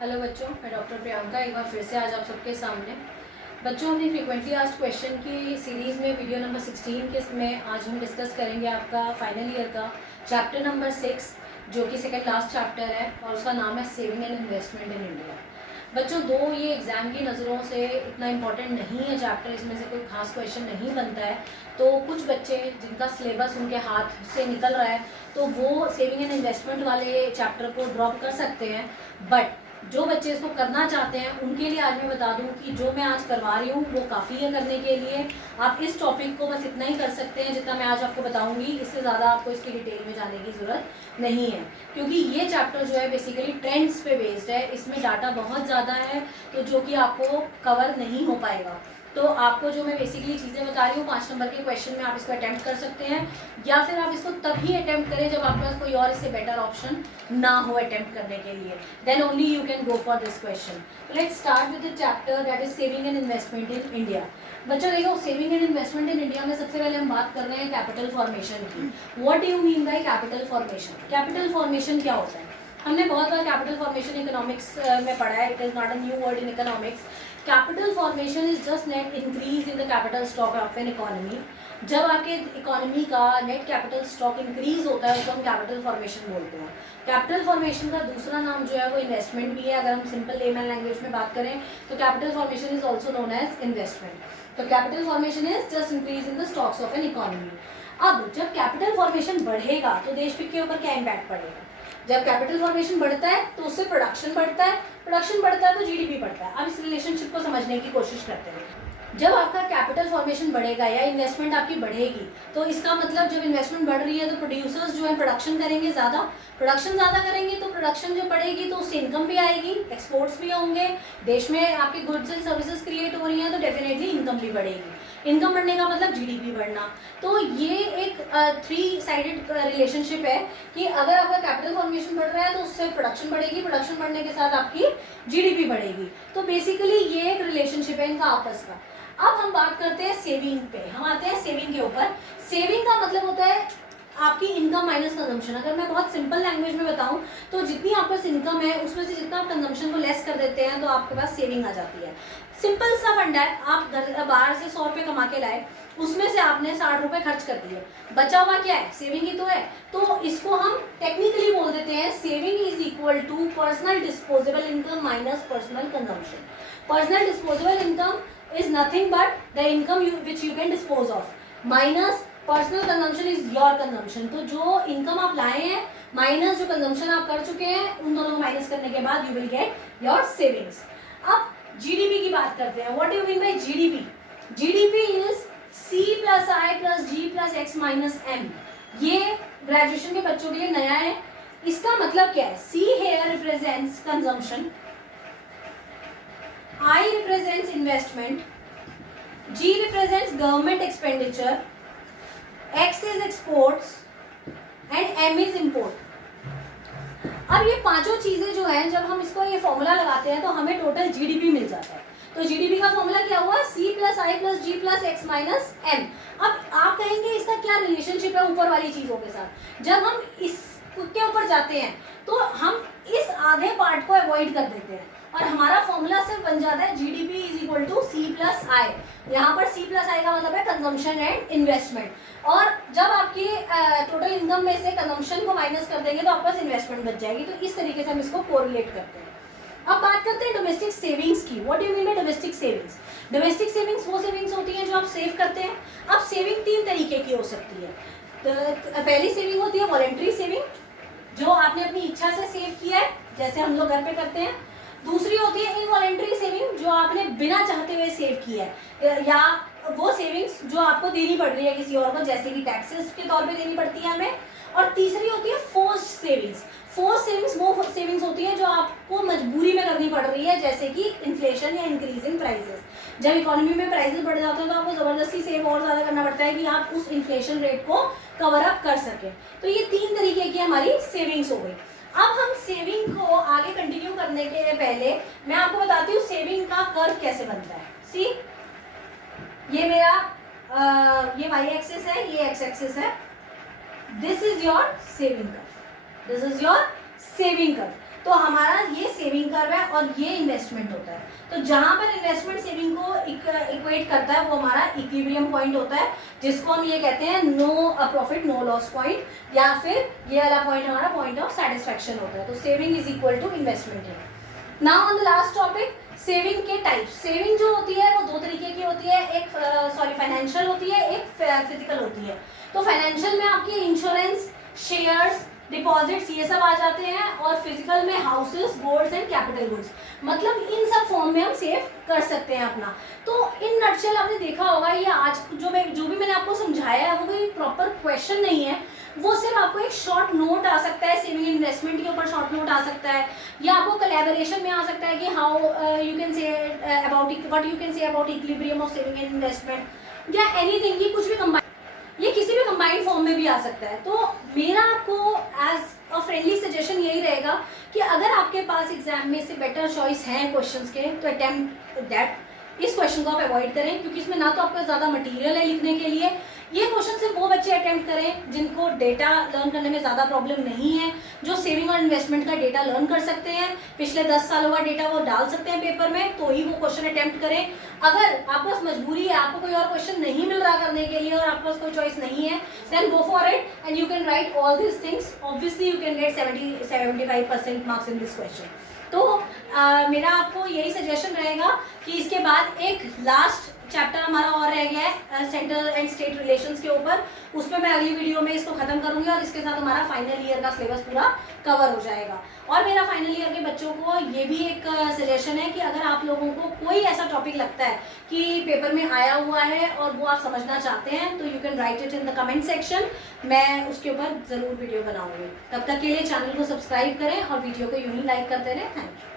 Hello बच्चों, मैं doctor Priyanka एक बार फिर से आज आप सबके सामने। बच्चों, अपनी फ्रीक्वेंटली आस्क्ड क्वेश्चन की सीरीज़ में वीडियो नंबर 16 के इसमें आज हम डिस्कस करेंगे आपका फाइनल ईयर का चैप्टर नंबर 6, जो कि सेकंड लास्ट चैप्टर है और उसका नाम है saving and investment in India. बच्चों, दो ये एग्ज़ाम की नज़रों से इतना इंपॉर्टेंट नहीं है चैप्टर, इसमें से कोई खास क्वेश्चन नहीं बनता है। तो कुछ बच्चे जिनका सिलेबस उनके हाथ से निकल रहा है तो वो सेविंग एंड इन्वेस्टमेंट वाले चैप्टर को ड्रॉप कर सकते हैं। बट जो बच्चे इसको करना चाहते हैं उनके लिए आज मैं बता दूं कि जो मैं आज करवा रही हूँ वो काफ़ी है करने के लिए। आप इस टॉपिक को बस इतना ही कर सकते हैं जितना मैं आज आपको बताऊंगी, इससे ज़्यादा आपको इसकी डिटेल में जाने की ज़रूरत नहीं है, क्योंकि ये चैप्टर जो है बेसिकली ट्रेंड्स पे बेस्ड है। इसमें डाटा बहुत ज़्यादा है तो जो कि आपको कवर नहीं हो पाएगा। तो आपको जो मैं बेसिकली चीज़ें बता रही हूँ 5 नंबर के क्वेश्चन में आप इसको अटैम्प्ट कर सकते हैं, या फिर आप इसको तभी अटैम्प्ट करें जब आपके पास कोई और इससे बेटर ऑप्शन ना हो अटैम्प्ट करने के लिए। Then only you can go for this question. Let's start with the chapter that is saving and investment in India. बच्चों देखो, saving and investment in India में सबसे पहले हम बात कर रहे हैं कैपिटल फॉर्मेशन की। What do you mean by capital formation? Capital formation क्या होता है? हमने बहुत बार कैपिटल फॉर्मेशन इकोनॉमिक्स में पढ़ा है। It is not a new word in economics. Capital formation is just net increase in the capital stock of an economy. जब आपके इकोनॉमी का नेट कैपिटल स्टॉक इंक्रीज होता है तो हम कैपिटल फॉर्मेशन बोलते हैं। कैपिटल फॉर्मेशन का दूसरा नाम जो है वो इन्वेस्टमेंट भी है। अगर हम सिंपल लेमैन लैंग्वेज में बात करें तो capital formation is also known as investment. तो capital formation is just increase in the stocks of an economy. अब जब कैपिटल फॉर्मेशन बढ़ेगा तो देश के ऊपर क्या इम्पैक्ट पड़ेगा? जब कैपिटल फॉर्मेशन बढ़ता है तो उससे प्रोडक्शन बढ़ता है, प्रोडक्शन बढ़ता है तो जीडीपी बढ़ता है। अब इस रिलेशनशिप को समझने की कोशिश करते हैं। जब आपका कैपिटल फॉर्मेशन बढ़ेगा या इन्वेस्टमेंट आपकी बढ़ेगी तो इसका मतलब जब इन्वेस्टमेंट बढ़ रही है तो प्रोड्यूसर्स जो है प्रोडक्शन करेंगे ज़्यादा, प्रोडक्शन ज़्यादा करेंगे तो प्रोडक्शन जो बढ़ेगी तो उससे इनकम भी आएगी, एक्सपोर्ट्स भी होंगे, देश में आपकी गुड्स एंड सर्विसेज क्रिएट हो रही हैं तो डेफिनेटली इनकम भी बढ़ेगी। इनकम बढ़ने का मतलब जीडीपी बढ़ना। तो ये एक 3 साइडेड रिलेशनशिप है कि अगर आपका कैपिटल फॉर्मेशन बढ़ रहा है तो उससे प्रोडक्शन बढ़ेगी, प्रोडक्शन बढ़ने के साथ आपकी जीडीपी बढ़ेगी। तो बेसिकली ये एक रिलेशनशिप है इनका आपस का। अब हम बात करते हैं सेविंग पे। हम आते हैं सेविंग के ऊपर। सेविंग का मतलब होता है आपकी इनकम माइनस कंजम्पशन। अगर मैं बहुत सिंपल लैंग्वेज में बताऊं तो जितनी आपके पास इनकम है उसमें से जितना आप कंजम्पशन को लेस कर देते हैं तो आपके पास सेविंग आ जाती है। सिंपल सा फंडा है। आप बाहर से 100 रुपये कमा के लाए, उसमें से आपने 60 रुपये खर्च कर दिए, बचा हुआ क्या है? सेविंग ही तो है। तो इसको हम टेक्निकली बोल देते हैं saving is equal to personal disposable income minus personal consumption. Personal disposable income is nothing but the income which you can dispose of minus personal consumption is your consumption। तो जो इनकम आप लाए हैं minus जो consumption आप कर चुके हैं उन दोनों को माइनस करने के बाद you will get your savings. अब जीडीपी की बात करते हैं। What do you mean bye GDP? GDP is C plus I plus G plus X minus M। ये ग्रेजुएशन के बच्चों के लिए नया है। इसका मतलब क्या है? C here represents consumption, I represents investment, G represents government expenditure, X is exports and M is import। अब ये पांचों चीजें जो हैं जब हम इसको ये फॉर्मूला लगाते हैं तो हमें टोटल जीडीपी मिल जाता है। तो जीडीपी का फॉर्मूला क्या हुआ? C plus I plus G plus X minus M। अब आप कहेंगे इसका क्या रिलेशनशिप है ऊपर वाली चीजों के साथ? जब हम इसके ऊपर जाते हैं तो हम इस आधे पार्ट को अवॉइड कर देते हैं और हमारा फॉर्मूला सिर्फ बन जाता है GDP is equal to C plus I। यहाँ पर C प्लस I का मतलब है कंजम्पशन एंड इन्वेस्टमेंट। और जब आपकी टोटल इनकम में से कंजम्पशन को माइनस कर देंगे तो आपके पास इन्वेस्टमेंट बच जाएगी। तो इस तरीके से हम इसको कोरिलेट करते हैं। अब बात करते हैं डोमेस्टिक सेविंग्स की। What do you mean bye domestic savings? Domestic savings वो सेविंग्स होती हैं जो आप सेव करते हैं। अब सेविंग 3 तरीके की हो सकती है। तो पहली सेविंग होती है वॉलेंट्री सेविंग, जो आपने अपनी इच्छा से सेव किया है, जैसे हम लोग घर पे करते हैं। दूसरी होती है इनवॉलेंट्री सेविंग, जो आपने बिना चाहते हुए सेव किया है, या वो सेविंग्स जो आपको देनी पड़ रही है किसी और को, जैसे कि टैक्सेस के तौर पे देनी पड़ती है हमें। और तीसरी होती है फोर्स्ड सेविंग्स। फोर्स सेविंग्स वो सेविंग्स होती है जो आपको मजबूरी में करनी पड़ रही है, जैसे कि इन्फ्लेशन या इंक्रीज इन प्राइसेस। जब इकोनॉमी में प्राइसेस बढ़ जाते हैं तो आपको ज़बरदस्ती सेव और ज़्यादा करना पड़ता है कि आप उस इन्फ्लेशन रेट को कवर अप कर सकें। तो ये 3 तरीके की हमारी सेविंग्स हो गई। अब हम सेविंग को आगे कंटिन्यू करने के पहले मैं आपको बताती हूँ सेविंग का कर्व कैसे बनता है। सी, ये मेरा ये वाई एक्सिस है, ये एक्स एक्सिस है। This is your saving curve, this is your saving curve. तो हमारा ये सेविंग कर्व है और ये इन्वेस्टमेंट होता है। तो जहाँ पर इन्वेस्टमेंट सेविंग को इक्वेट करता है वो हमारा इक्विलिब्रियम पॉइंट होता है, जिसको हम ये कहते हैं no profit no loss point, या फिर ये वाला पॉइंट हमारा पॉइंट ऑफ सेटिस्फैक्शन होता है। तो saving is equal to investment है। Now on the last topic, saving के टाइप्स। सेविंग जो होती है वो दो तरीके की होती है, एक फाइनेंशियल होती है, एक फिजिकल होती है। तो फाइनेंशियल में आपके इंश्योरेंस, शेयर्स, डिपॉजिट्स ये सब आ जाते हैं, और फिजिकल में houses, golds and capital goods, मतलब इन सब फॉर्म में हम सेव कर सकते हैं अपना। तो इन नटशेल आपने देखा होगा, ये आज जो भी मैंने आपको समझाया है वो कोई प्रॉपर क्वेश्चन नहीं है, वो सिर्फ आपको एक शॉर्ट नोट आ सकता है, सेविंग इन्वेस्टमेंट के ऊपर शॉर्ट नोट आ सकता है, या आपको कोलैबोरेशन में आ सकता है कि how you can say about what you can say about equilibrium of saving and investment, या एनीथिंग, ये कुछ भी कंबाइन, ये किसी भी कंबाइंड फॉर्म में भी आ सकता है। तो मेरा आपको एज अ फ्रेंडली सजेशन यही रहेगा कि अगर आपके पास एग्जाम में से बेटर चॉइस है क्वेश्चंस के, तो अटेम्प्ट दैट, इस क्वेश्चन को आप अवॉइड करें, क्योंकि इसमें ना तो आपका ज़्यादा मटेरियल है लिखने के लिए। ये क्वेश्चन सिर्फ वो बच्चे अटेम्प्ट करें जिनको डेटा लर्न करने में ज़्यादा प्रॉब्लम नहीं है, जो सेविंग और इन्वेस्टमेंट का डेटा लर्न कर सकते हैं, पिछले 10 सालों का डेटा वो डाल सकते हैं पेपर में, तो ही वो क्वेश्चन अटेम्प्ट करें। अगर आपके पास मजबूरी है, आपको कोई और क्वेश्चन नहीं मिल रहा करने के लिए और आपके पास कोई चॉइस नहीं है, then go for it and you can write all this things. Obviously you can get 75% marks in this question. तो मेरा आपको यही सजेशन रहेगा कि इसके बाद एक लास्ट चैप्टर हमारा और रह गया है सेंट्रल एंड स्टेट रिलेशंस के ऊपर, उसमें मैं अगली वीडियो में इसको खत्म करूंगी और इसके साथ हमारा फाइनल ईयर का सिलेबस पूरा कवर हो जाएगा। और मेरा फाइनल ईयर के बच्चों को ये भी एक सजेशन है कि अगर आप लोगों को कोई ऐसा टॉपिक लगता है कि पेपर में आया हुआ है और वो आप समझना चाहते हैं, तो you can right it in the comment section, मैं उसके ऊपर ज़रूर वीडियो बनाऊंगी। तब तक के लिए चैनल को सब्सक्राइब करें और वीडियो को यूं ही लाइक करते रहें। Thank you.